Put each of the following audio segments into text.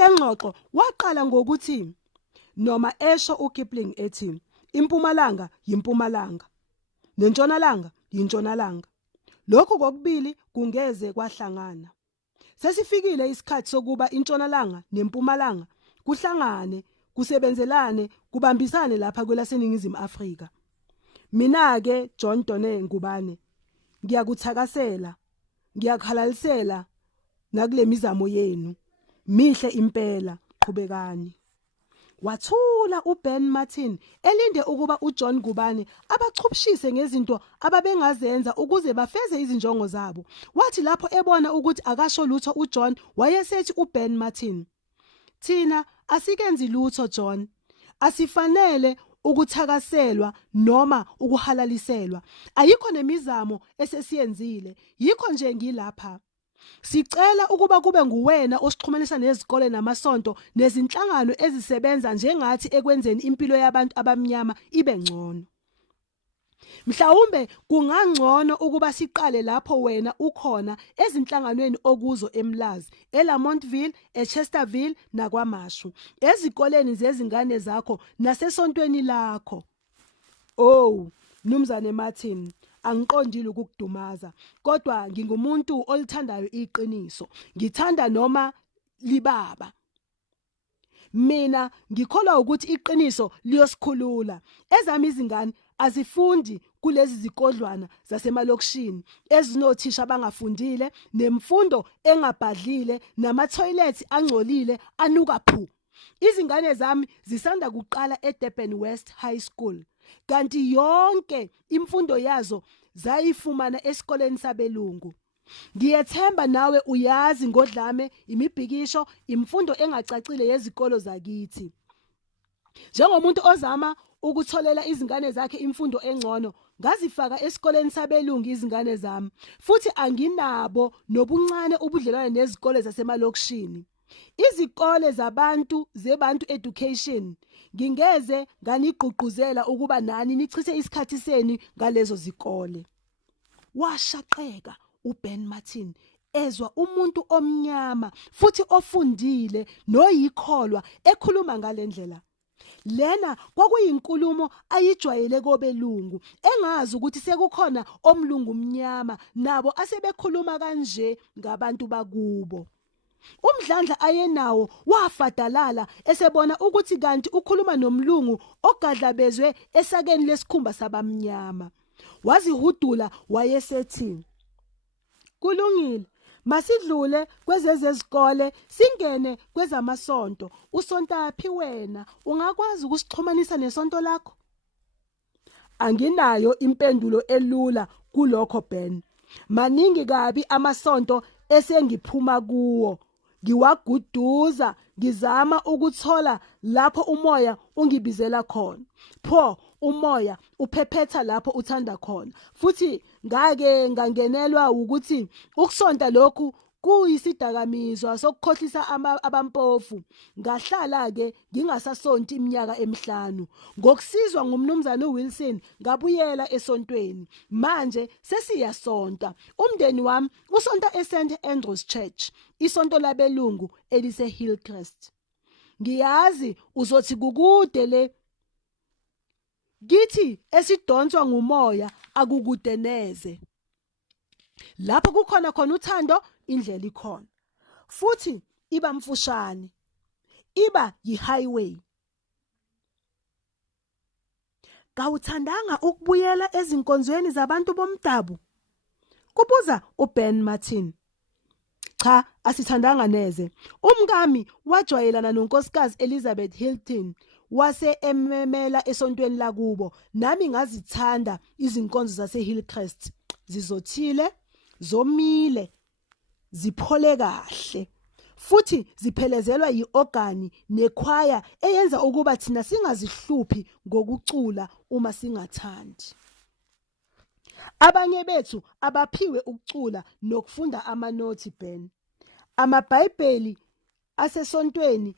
Kule ngxoxo waqala ngokuthi noma esho uKipling ethi impumalanga yimpumalanga nentshonalanga yintshonalanga, lokho kokubili kungeze kwahlangana. Sesifikile isikhathi sokuba intshonalanga nempumalanga kuhlangane, kusebenzelane, kubambisane lapha kwelaseNingizimu Afrika. Mina ke John Done Ngubane ngiyakuthakasela, ngiyakhalalisela nakule mizamo yenu. Mihle impela, qhubekani. Wathula uBen Martin elinde ukuba uJohn Ngubane abachubishise ngezinto ababengazenza ukuze bafeze izinjongo zabo. Wathi lapho ebona ukuthi akasho lutho uJohn wayesethi uBen Martin, "Thina asikenzi lutho John, asifanele ukuthakaselwa noma ukuhalaliselwa. Ayikho nemizamo esesiyenzile, yikho nje ngilapha. Sicela ukuba kube nguwena osixhumanisa nezikole namasonto nezinhlangano ezisebenza njengathi ekwenzeni impilo yabantu abamnyama ibe ngcono. Mhlawumbe kungangcono ukuba siqale lapho wena ukhona ezinhlanganweni okuzo eMlazi, eLamontville, eChesterville nakwaMashu, ezikoleni zezingane zakho nasesontweni lakho." Oh, Mnumzane Martin, angiqondile ukukudumaza, kodwa ngingumuntu olithandayo iqiniso. Ngithanda noma libaba. Mina ngikholwa ukuthi iqiniso liyosikhulula. Ezami izingane azifundi kulezi zikodlwana zasemalokishini ezinothisha abangafundile, nemfundo engabhadlile, namathoyilethi angcolile anuka phu. Izingane zami zisanda kuqala eDurban West High School, kanti yonke imfundo yazo zayifumana esikoleni sabelungu. Ngiyethemba nawe uyazi ngodlame imibhikisho, imfundo engacacile yezikolo zakithi. Njengomuntu ozama ukutholela izingane zakhe imfundo engcono, ngazifaka esikoleni sabelungu izingane zami, futhi anginabo nobuncane ubudlelwane nezikole zasemalokishini. Izikole zebantu education ngingeze nganigqugquzela ukuba nani nichithe isikhathi senu ngalezo zikole. Washaqeka uBen Martin ezwa umuntu omnyama futhi ofundile noyikholwa ekhuluma ngalendlela. Lena kwakuyinkulumo ayijwayele kobelungu, engazi ukuthi sekukhona omlungumnyama nabo asebekhuluma kanje ngabantu bakubo. Umdlandla ayenawo wafadalala esebona ukuthi kanti ukhuluma nomlungu ogadlabezwe esakeni lesikhumba sabamnyama. Wazihudula wayesethi, "Kulungile, masidlule kwezezikole singene kwezamasonto. Usontaphi wena? Ungakwazi ukusixhumanisa nesonto lakho?" Anginayo impendulo elula kulokho Ben. Maningi kabi amasonto esengiphuma kuwo. Ngiwaguduza, ngizama ukuthola lapho umoya ungibizela khona. Pho umoya uphephetha lapho uthanda khona. Futhi ngake ngangenelwa ukuthi ukusonta lokhu kuyisidakamizwa sokukhohlisa abampofu. Ngahlala ke ngingasasonti iminyaka emihlanu. Ngokusizwa ngumnumzane uWilson ngabuyela esontweni. Manje sesiyasonta. Umndeni wami usonta eSt Andrews Church, isonto labelungu elise Hillcrest. Ngiyazi uzothi kukude le. Githi esidonswa ngumoya akukude neze. Lapho kukhona khona uthando, indlela ikhona. Futhi iba mfushane. Iba yi-highway. Kawuthandanga ukubuyela ezinkonzweni zabantu bomdabu? Kubuza uBen Martin. Cha, asithandanga neze. Umkami wajwayelana nonkosikazi Elizabeth Hilton wase ememela esontweni lakubo. Nami ngazithanda izinkonzo zase Hillcrest. Zizothile, zomile, ziphole kahle. Futhi ziphelezelwa yiorgani nekhwaya eyenza ukuba thina singazihluphi ngokucula uma singathandi. Abanye bethu abaphiwe ukucula nokufunda amanothi Ben. AmaBhayibheli asesontweni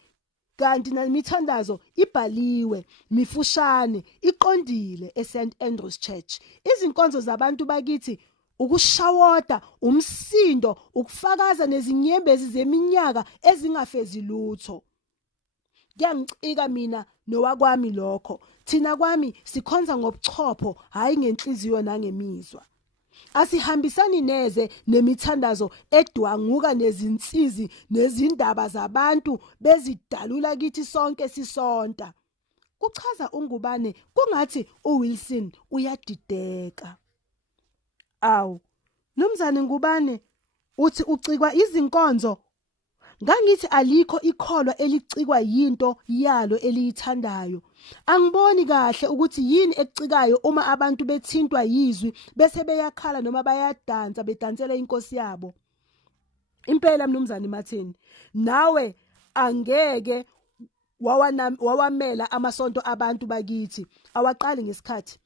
kanti nemithandazo ibhaliwe, mifushane, iqondile eSt Andrews Church. Izinkonzo zabantu bakithi ukushawoda, umsindo, ukufakaza nezinyembezi zeminyaka ezingafezi lutho. Kuyangicika mina nowakwami lokho. Thina kwami sikhonza ngobuchopho, hayi ngenhliziyo nangemizwa. Asihambisani neze nemithandazo edwanguka nezinsizi nezindaba zabantu bezidalula kithi sonke sisonta. Kuchaza ungubane kungathi uWilson uyadideka. Awu, Mnumzane Ngubane, uthi ucikwa izinkonzo? Ngangithi alikho ikholwa elicikwa yinto yalo eliyithandayo. Angiboni kahle ukuthi yini ekucikayo uma abantu bethintwa yizwi bese beyakhala noma bayadansa bedansela inkosi yabo. Impela Mnumzane Martin, nawe angeke wawamela amasonto abantu bakithi, awaqali ngesikhathi.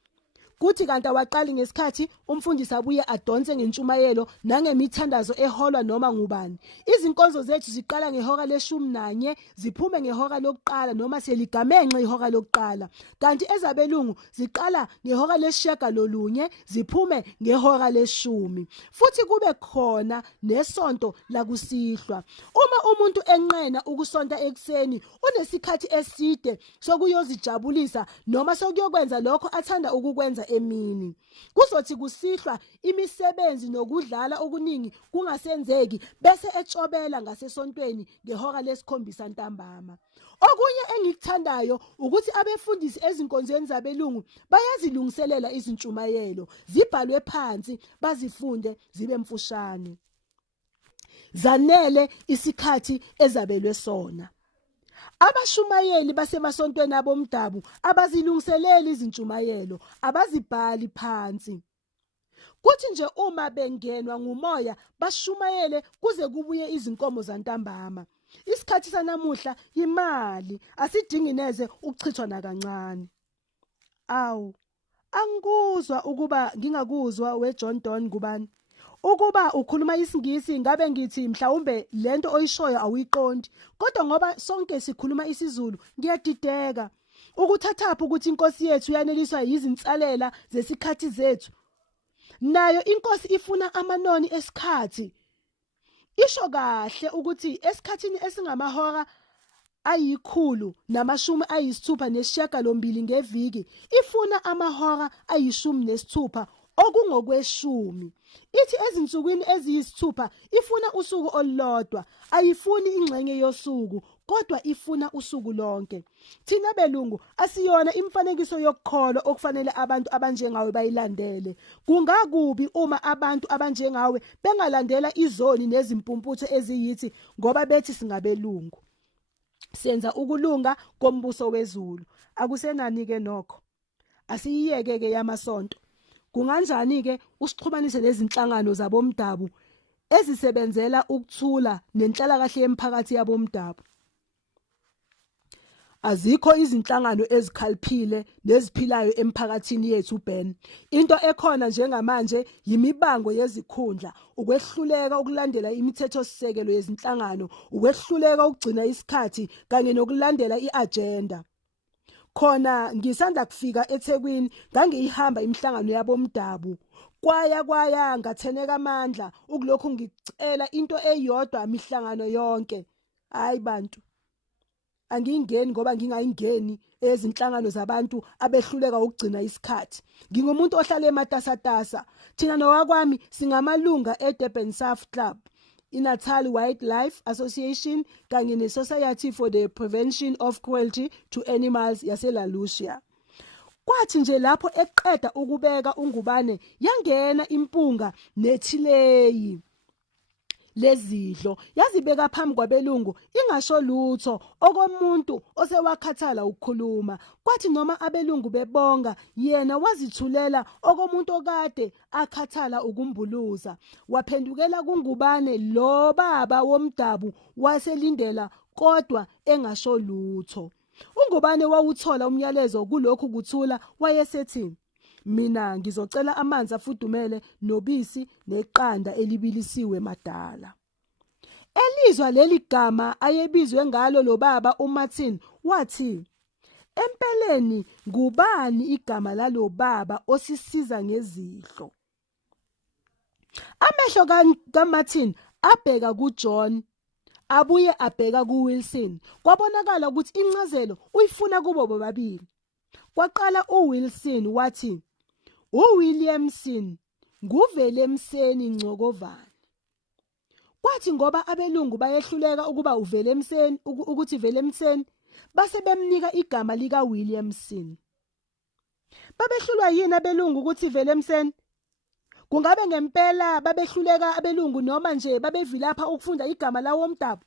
Kuthi kanti awaqali ngesikhathi umfundisi abuye adonse ngentshumayelo nangemithandazo eholwa noma ngubani. Izinkonzo zethu ziqala ngehora le-11 ziphume ngehora lokuqala noma seligamenxe ihora lokuqala. Kanti ezabelungu ziqala ngehora le-9 ziphume ngehora le-10. Futhi kube khona nesonto lakusihlwa. Uma umuntu enqena ukusonta ekseni unesikhathi eside sokuyozijabulisa noma sokuyokwenza lokho athanda ukukwenza emini. Kuzothi kusihlwa imisebenzi nokudlala okuningi kungasenzeki bese etshobela ngasesontweni ngehora le-7 ntambama. Okunye engikuthandayo ukuthi abefundisi ezinkonzweni zabelungu bayazilungiselela izintshumayelo, zibhalwe phansi bazifunde zibe mfushane. Zanele isikhathi ezabelwe sona. Abashumayeli basemasontweni abomdabu abazilungiselela izintshumayelo, abazibhali phansi. Kuthi nje uma bengenwa ngumoya bashumayele kuze kubuye izinkomo zantambama. Isikhathi sanamuhla imali, asidingi neze ukuchithwa nakancane. Awu, angikuzwa ukuba ngingakuzwa weJohn Don Ngubane. Ukuba ukhuluma isiNgisi ngabe ngithi mhlawumbe lento oyishoyo awuyiqondi, kodwa ngoba sonke sikhuluma isiZulu ngiyadideka. Ukuthathapha ukuthi inkosi yethu yaneliswa yizinsalela zesikhathi zethu. Nayo inkosi ifuna amanoni esikhathi. Isho kahle ukuthi esikhathini esingamahora ayi168 ngeviki ifuna amahora ayi16 okungokweshumi. Ithi ezinsukwini eziyisithupha ifuna usuku olulodwa, ayifuni ingxenye yosuku kodwa ifuna usuku lonke. Thina belungu asiyona imfanekiso yokukholwa okufanele abantu abanjengawe bayilandele. Kungakubi uma abantu abanjengawe bengalandela izoni nezimpumputho eziyithi ngoba bethi singabelungu senza ukulunga kombuso wezulu. Akusenani ke nokho. Asiyiyeke ke yamasonto. Kunganjani ke usixhumanise nezinhlangano zabomdabu ezisebenzela ukuthula nenhlalakahle yemphakathi yabomdabu? Azikho izinhlangano ezikhaliphile neziphilayo emphakathini yethu Ben. Into ekhona njengamanje yimibango yezikhundla, ukwehluleka ukulandela imithetho sisekelo yezinhlangano, ukwehluleka ukugcina isikhathi kanye nokulandela iagenda. Khona ngisanda kufika eThekwini ngangihamba imihlangano yabomdabu. Kwaya ngatheneka amandla ukulokhu ngicela into eyodwa mihlangano yonke. Hayi bantu, angingeni ngoba ngingayingeni ezinhlangano zabantu abehluleka ukugcina isikhathi. Ngingumuntu ohlala ematasatasa. Thina nowakwami singamalunga eDurban Surf Club, iNatal Wildlife Association kanye neSociety for the Prevention of Cruelty to Animals yaseLalucia. Kwathi nje lapho eqeda ukubeka ungubane yangena impunga nethileyi lezidlo yazibeka phambi kwabelungu ingasho lutho okomuntu osewakhathala ukukhuluma. Kwathi noma abelungu bebonga yena wazithulela okomuntu okade akhathala ukumbuluza. Waphendukela kungubane lo baba womdabu waselindela kodwa engasho lutho. Ungubane wawuthola umyalezo kulokhu kuthula wayesethi, mina ngizocela amanzi afudumele nobisi neqanda elibilisiwe madala. Elizwa leli gama ayebizwe ngalo lo baba uMartin wathi, empeleni ngubani igama lalo baba osisiza ngezidlo? Amehlo kaMartin abheka kuJohn, abuye abheka kuWilson. Kwabonakala ukuthi incazelo uyifuna kubo bobabili. Kwaqala uWilson wathi, "uWilliamson nguvelemseni Ngcokovane." Kwathi ngoba abelungu bayehluleka ukuba uvelemseni ukuthi velemseni, base bemnika igama lika Williamson. Babehlulwa yini abelungu ukuthi velemseni? Kungabe ngempela babehluleka abelungu noma nje babevilapha ukufunda igama lawoMdabu,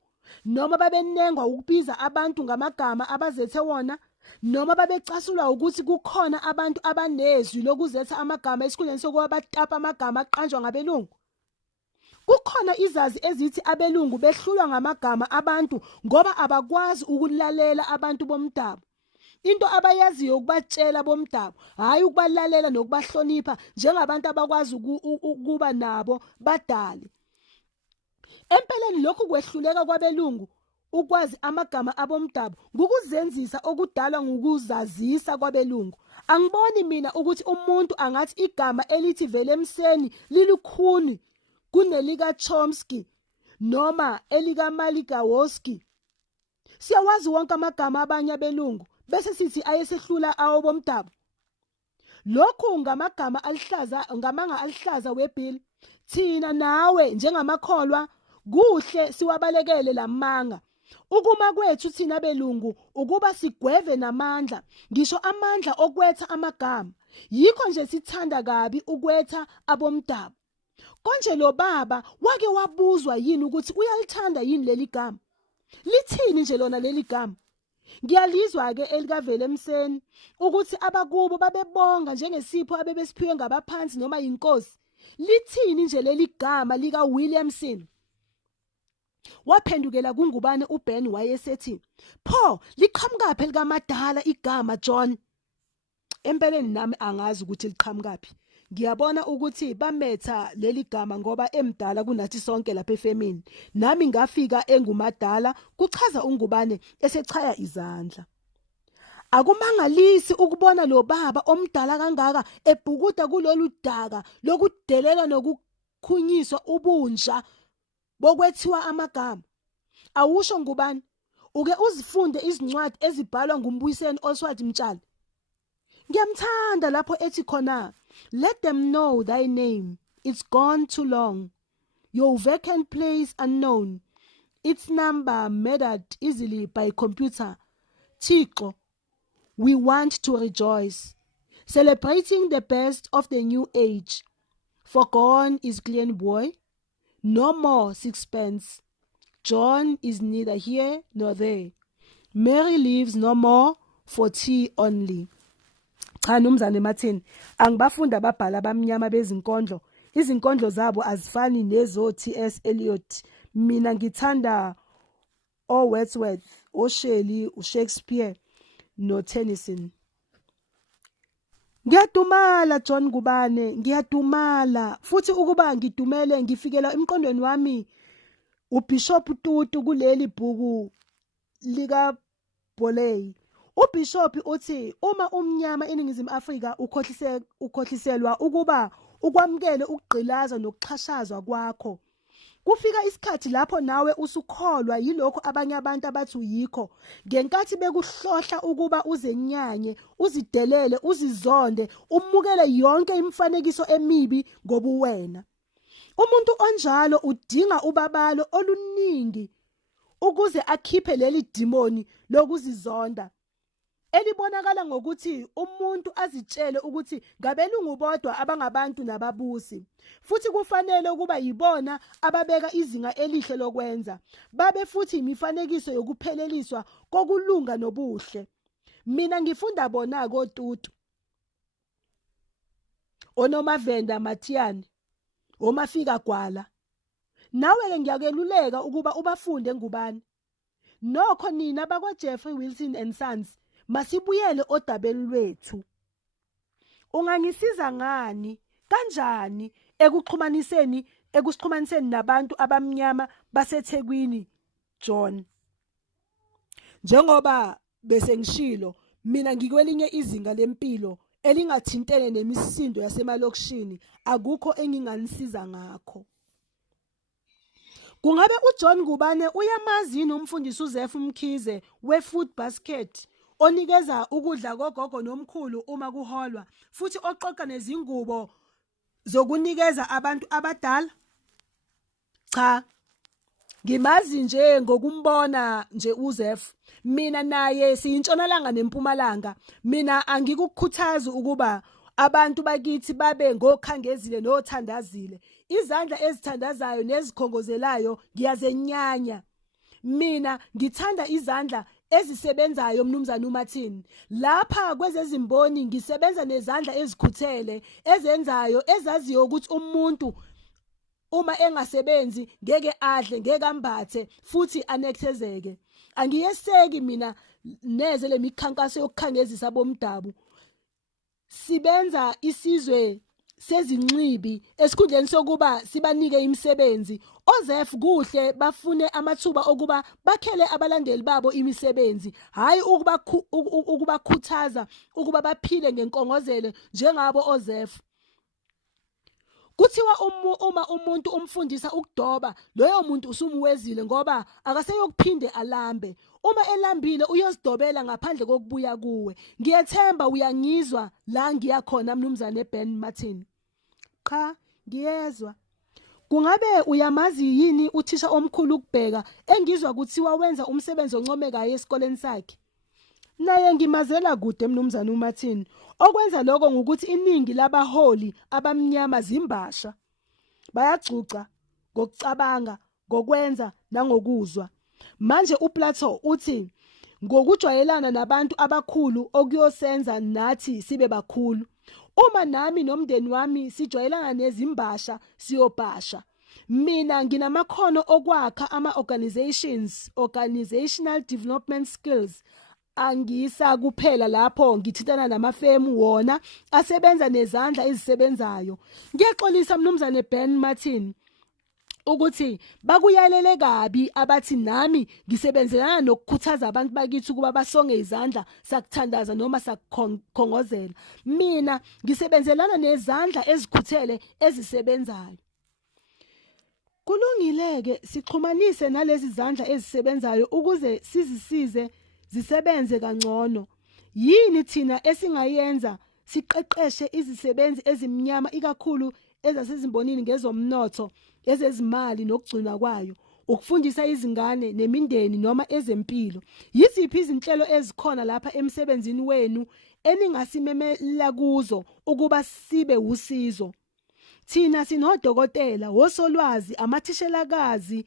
noma babenengwa ukubiza abantu ngamagama abazethe wona, noma babecasulwa ukuthi kukhona abantu abanezwi lokuzetha amagama esikhundleni sokuba batapa amagama aqanjwa ngabelungu? Kukhona izazi ezithi abelungu behlulwa ngamagama abantu ngoba abakwazi ukulalela abantu bomdabu. Into abayaziyo ukubatshela bomdabu, hayi ukubalalela nokubahlonipha njengabantu abakwazi ukuba nabo badale. Empeleni lokhu kwehluleka kwabelungu ukwazi amagama abomdabu ngokuzenzisa okudalwa ngokuzazisa kwabelungu. Angiboni mina ukuthi umuntu angathi igama elithi velemseni lilukhuni kunelika Chomsky noma elika Maligawski. Siyawazi wonke amagama abanye abelungu bese sithi ayesehlula awo bomdabu. Lokhu ngamagama alihlaza, ngamanga alihlaza weBill. Thina nawe njengamakholwa kuhle siwabalekele lamanga. Ukuma kwethu thina belungu ukuba sigweve namandla, ngisho amandla okwetha amagama. Yikho nje sithanda kabi ukwetha abomdabu. Konje lo baba wake wabuzwa yini ukuthi uyalithanda yini leli gama? Lithini nje lona leli gama? Ngiyalizwa ke elikavelemseni ukuthi abakubo babebonga njengesipho abebesiphiwe ngabaphansi noma inkosi. Lithini nje leli gama lika Williamson? Waphendukela kungubane uBen wayesethi, "Pho liqhamukapi likaMadala igama John?" Empeleni nami angazi ukuthi liqhamukapi. Ngiyabona ukuthi bametha leli gama ngoba emdala kunathi sonke lapha efemini. Nami ngafika engumadala, kuchaza ungubane esechaya izandla. Akumangalisi ukubona lo baba omdala kangaka ebhukuda kulolu daka lokudelela nokukhunyiswa ubunja bokwethiwa amagama. Awusho ngubani? Uke uzifunde izincwadi ezibhalwa nguMbuyiseni Oswald Mtshali. Ngiyamthanda lapho ethi khona, "Let them know thy name, it's gone too long. Your vacant place unknown, its number measured easily by computer. Thixo, we want to rejoice, celebrating the best of the new age. For gone is Glen Boy, no more sixpence. John is neither here nor there. Mary lives no more for tea only." Cha nomzane Martin, angibafunda ababhali abamnyama bezinkondlo. Izinkondlo zabo azifani nezo T.S. Eliot. Mina ngithanda Wordsworth, Shelley, uShakespeare noTennyson. Ngiyadumala John Ngubane, ngiyadumala. Futhi ukuba ngidumele ngifikela emqondweni wami uBishop Tutu kuleli bhuku lika Boley. UBishop uthi uma umnyama eNingizimu Afrika ukhohliselwa ukuba ukwamukele ukugqilaza nokuxhashazwa kwakho. Kufika isikhathi lapho nawe usukholwa yilokho abanye abantu abathi uyikho, ngenkathi bekuhlohla ukuba uzenyanye, uzidelele, uzizonde, umukele yonke imifanekiso emibi ngobuwena. Umuntu onjalo udinga ubabalo oluningi ukuze akhiphe leli dimoni lokuzizonda, elibonakala ngokuthi umuntu azitshele ukuthi ngabelungu bodwa abangabantu nababusi, futhi kufanele ukuba yibona ababeka izinga elihle lokwenza, babe futhi imifanekiso yokupheleliswa kokulunga nobuhle. Mina ngifunda bona koTutu, oNomavenda Matiyane, oMafika Gwala. Nawe-ke ngiyakeluleka ukuba ubafunde ngubani. Nokho nina bakwaJeffrey Wilson and Sons, masibuyele odabeni lwethu. Ungangisiza ngani, kanjani ekuxhumaniseni nabantu abamnyama baseThekwini, John? Njengoba bese ngishilo, mina ngikwelinye izinga lempilo elingathintene nemisindo yasemalokishini akukho enginganisiza ngakho. Kungabe uJohn Ngubane uyamazi nomfundisi uZefu Mkhize weFood Basket onikeza ukudla kogogo nomkhulu uma kuholwa futhi oqoqa nezingubo zokunikeza abantu abadala? Cha, ngimazi nje ngokumbona nje uZefu. Mina naye siyintshonalanga nempumalanga. Mina angikukhuthazi ukuba abantu bakithi babe ngokhangezile nothandazile. Izandla ezithandazayo nezikhongozelayo ngiyazenyanya. Mina ngithanda izandla ezisebenzayo mnumzane uMartin. Lapha kwezezimboni ngisebenza nezandla ezikhuthele ezenzayo ezaziyo ukuthi umuntu uma engasebenzi ngeke adle ngeke ambathe futhi anethezeke. Angiyeseki mina neze lemikhankaso yokukhangezisa abomdabu. Sibenza isizwe sezinxibi esikhundleni sokuba sibanike imisebenzi. OZef kuhle bafune amathuba okuba bakhele abalandeli babo imisebenzi, hayi ukubakhuthaza ukuba baphile ngenkongozelo njengabo OZef. Kuthiwa uma umuntu umfundisa ukudoba, loyo muntu usumwezile ngoba akaseyokuphinde alambe. Uma elambile uyozidobela ngaphandle kokubuya kuwe. Ngiyethemba uyangizwa la ngiyakhona mnumzane UBen Martin. Cha, ngiyezwa. Kungabe uyamazi yini uthisha omkhulu ukubheka engizwa kuthiwa wenza umsebenzi oncomekayo esikoleni sakhe? Naye ngimazela kude mnumzane uMartin. Okwenza lokho ngokuthi iningi labaholi abamnyama zimbasha. Bayagcuca ngokucabanga, ngokwenza nangokuzwa. Manje uPlato uthi ngokujwayelana nabantu abakhulu okuyosenza nathi sibe bakhulu. Uma nami nomndeni wami sijwayelana nezimbasha siyobhasha. Mina nginamakhono okwakha organizational development skills. Angisa kuphela lapho ngithintana namafemu wona asebenza nezandla ezisebenzayo. Ngiyaxolisa mnumzane UBen Martin ukuthi bakuyalele kabi abathi nami ngisebenzelana nokukhuthaza abantu bakithi ukuba basonge izandla sakuthandaza noma sakukhongozela. Mina ngisebenzelana nezandla ezikhuthele ezisebenzayo. Kulungileke sixhumanise nalezi zandla ezisebenzayo ukuze sizisize zisebenze kangcono. Yini thina esingayenza siqeqeshe izisebenzi ezimnyama ikakhulu ezasezimbonini ngezomnotho, ezezimali nokugcina kwayo, ukufundisa izingane nemindeni noma ezempilo? Yiziphi izinhlelo ezikhona lapha emsebenzini wenu eningasimemela kuzo ukuba sibe usizo? Thina sinodokotela, wosolwazi, amathishelakazi,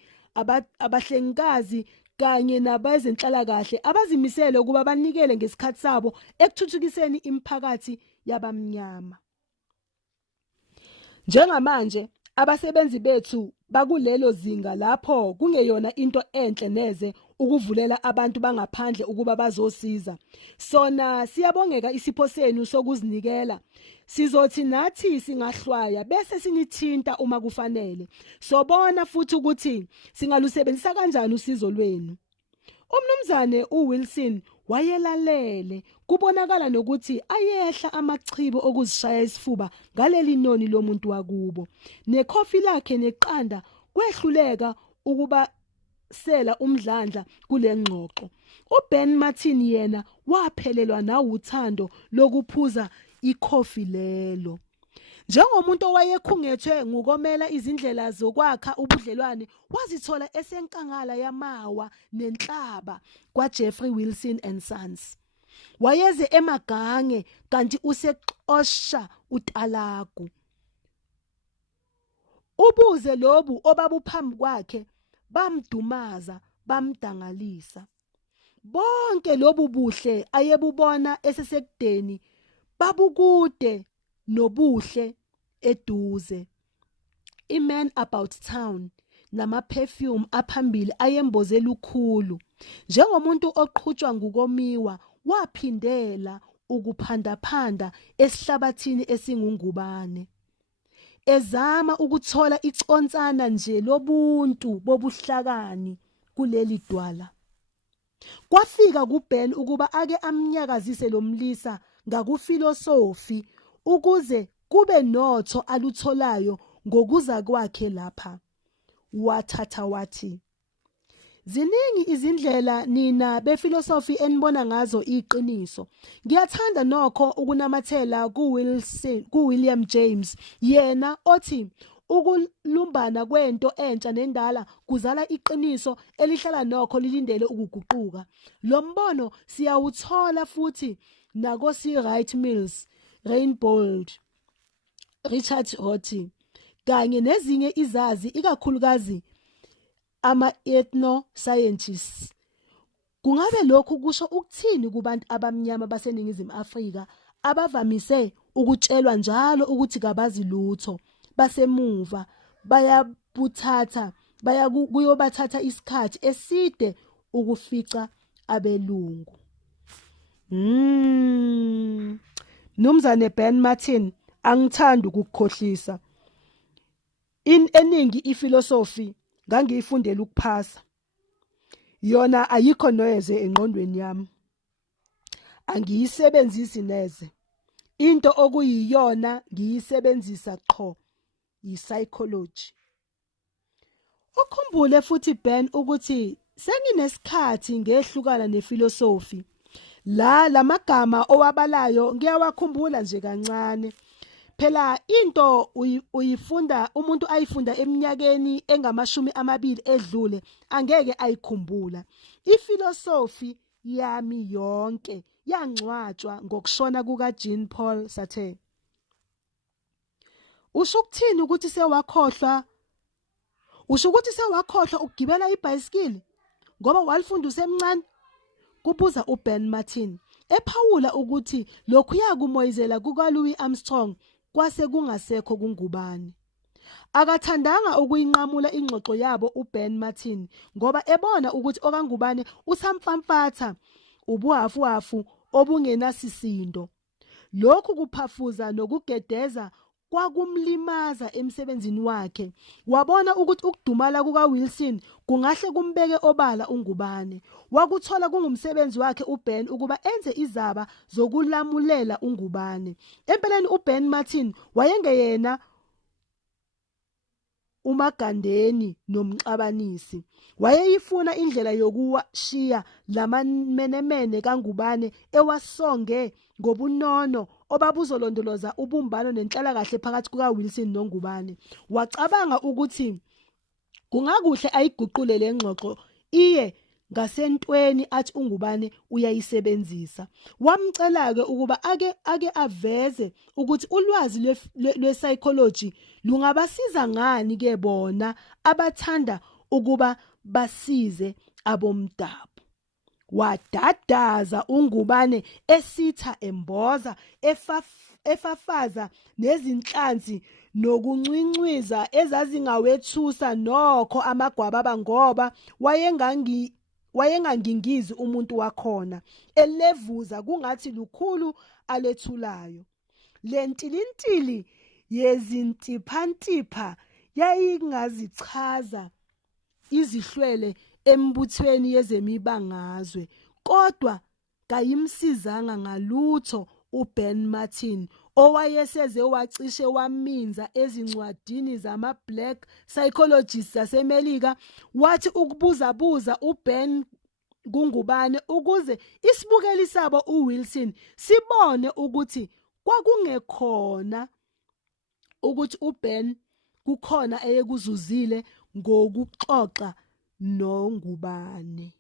abahlengikazi kanye nabezenhlalakahle abazimisele ukuba banikele ngesikhathi sabo ekuthuthukiseni imiphakathi yabamnyama. Njengamanje abasebenzi bethu bakulelo zinga lapho kungeyona into enhle neze ukuvulela abantu bangaphandle ukuba bazosiza. Sona siyabongeka isipho senu sokuzinikela. Sizothi nathi singahlwaya bese sinithinta uma kufanele. Sobona futhi ukuthi singalusebenzisa kanjani usizo lwenu. Umnumzane uWilson wayelalele, kubonakala nokuthi ayehla amachibo okuzishaya isifuba ngaleli noni lomuntu wakubo. Nekhofi lakhe neqanda kwehluleka ukuba sela umdlandla kule ngxoxo. UBen Martin yena waphelelwa nawuthando lokuphuza ikhofi lelo. Njengomuntu owayekhungethwe ngokomela izindlela zokwakha ubudlelwane, wazithola esenkangala yamawa nenhlaba kwaJeffrey Wilson and Sons. Wayeze emagange kanti useqosha utalagu. Ubuze lobu obabuphambi kwakhe bamdumaza, bamdangalisa. Bonke lobu buhle ayebubona esesekudeni babukude nobuhle eduze. iMan About Town nama-perfume aphambili ayemboze lukhulu. Njengomuntu oqhutshwa ngukomiwa, waphindela ukuphandaphanda esihlabathini esingungubane, ezama ukuthola iconsana nje lobuntu bobuhlakani kuleli dwala. Kwafika kuBen ukuba ake amnyakazise lo mlisa ngakufilosofi ukuze kube notho alutholayo ngokuza kwakhe lapha. Wathatha wathi, ziningi izindlela nina befilosofi enibona ngazo iqiniso. Ngiyathanda nokho ukunamathela kuWilliam James, yena othi ukulumbana kwento entsha nendala kuzala iqiniso elihlala nokho lilindele ukuguquka. Lo mbono siyawuthola futhi nakosi Wright Mills, Reinbold, Richard Rorty kanye nezinye izazi ikakhulukazi ama-ethno-scientists. Kungabe lokhu kusho ukuthini kubantu abamnyama baseNingizimu Afrika abavamise ukutshelwa njalo ukuthi kabazi lutho, basemuva kuyobathatha isikhathi eside ukufica abelungu? Mnumzane Ben Martin, angithandi ukukukhohlisa. Eningi ifilosofi ngangiyifundela ukuphasa. Yona ayikho noyeze engqondweni yami. Angiyisebenzisi neze. Into okuyiyona ngiyisebenzisa qho yi-psychology. Ukhumbule futhi Ben ukuthi senginesikhathi ngehlukana nefilosofi. Lamagama owabalayo ngiyawakhumbula nje kancane. Phela into uyifunda, umuntu ayifunda eminyakeni engama-20 edlule angeke ayikhumbula. Ifilosofi yami yonke yangcwatshwa ngokushona kukaJean Paul Sartre. Usho ukuthini ukuthi sewakhohlwa? Usho ukuthi sewakhohlwa ukugibela ibhayisikili ngoba walifunda usemncane? Kubuza uBen Martin, ephawula ukuthi lokhu yakumoyizela kukaLouis Armstrong kwase kungasekho kungubani. Akathandanga ukuyinqamula ingxoxo yabo uBen Martin ngoba ebona ukuthi okangubane usamfamfatha ubuhafuhafu obungenasisindo. Lokhu kuphafuza nokugedeza kwakumlimaza emsebenzini wakhe. Wabona ukuthi ukudumala kukaWilson kungahle kumbeke obala ungubane. Wakuthola kungumsebenzi wakhe uBen ukuba enze izaba zokulamulela ungubane. Empeleni uBen Martin wayengeyena uMagandeni nomxabanisi. Wayeyifuna indlela yokuwashiya lamamenemene kangubane ewasonge ngobunono obabuzolondoloza ubumbano nenhlalakahle phakathi kukaWilson noNgubane. Wacabanga ukuthi kungakuhle ayiguqule le ngxoxo iye ngasentweni athi uNgubane uyayisebenzisa. Wamcela-ke ukuba ake aveze ukuthi ulwazi lwe-psychology lungabasiza ngani ke bona abathanda ukuba basize abomdabu. Wadadaza uNgubane esitha emboza efafaza nezinhlanzi nokuncwincwiza ezazingawethusa nokho amagwababa ngoba wayengangingizi umuntu wakhona, elevuza kungathi lukhulu alethulayo. Le ntilintili yezintipha yayingazichaza izihlwele embuthweni yezemibangazwe, kodwa kayimsizanga ngalutho uBen Martin owayeseze wacishe waminza ezincwadini zama-black psychologists zaseMelika. Wathi ukubuzabuza uBen kungubane ukuze isibukeli sabo uWilson sibone ukuthi kwakungekhona ukuthi uBen kukhona eyekuzuzile ngokuxoxa noNgubane.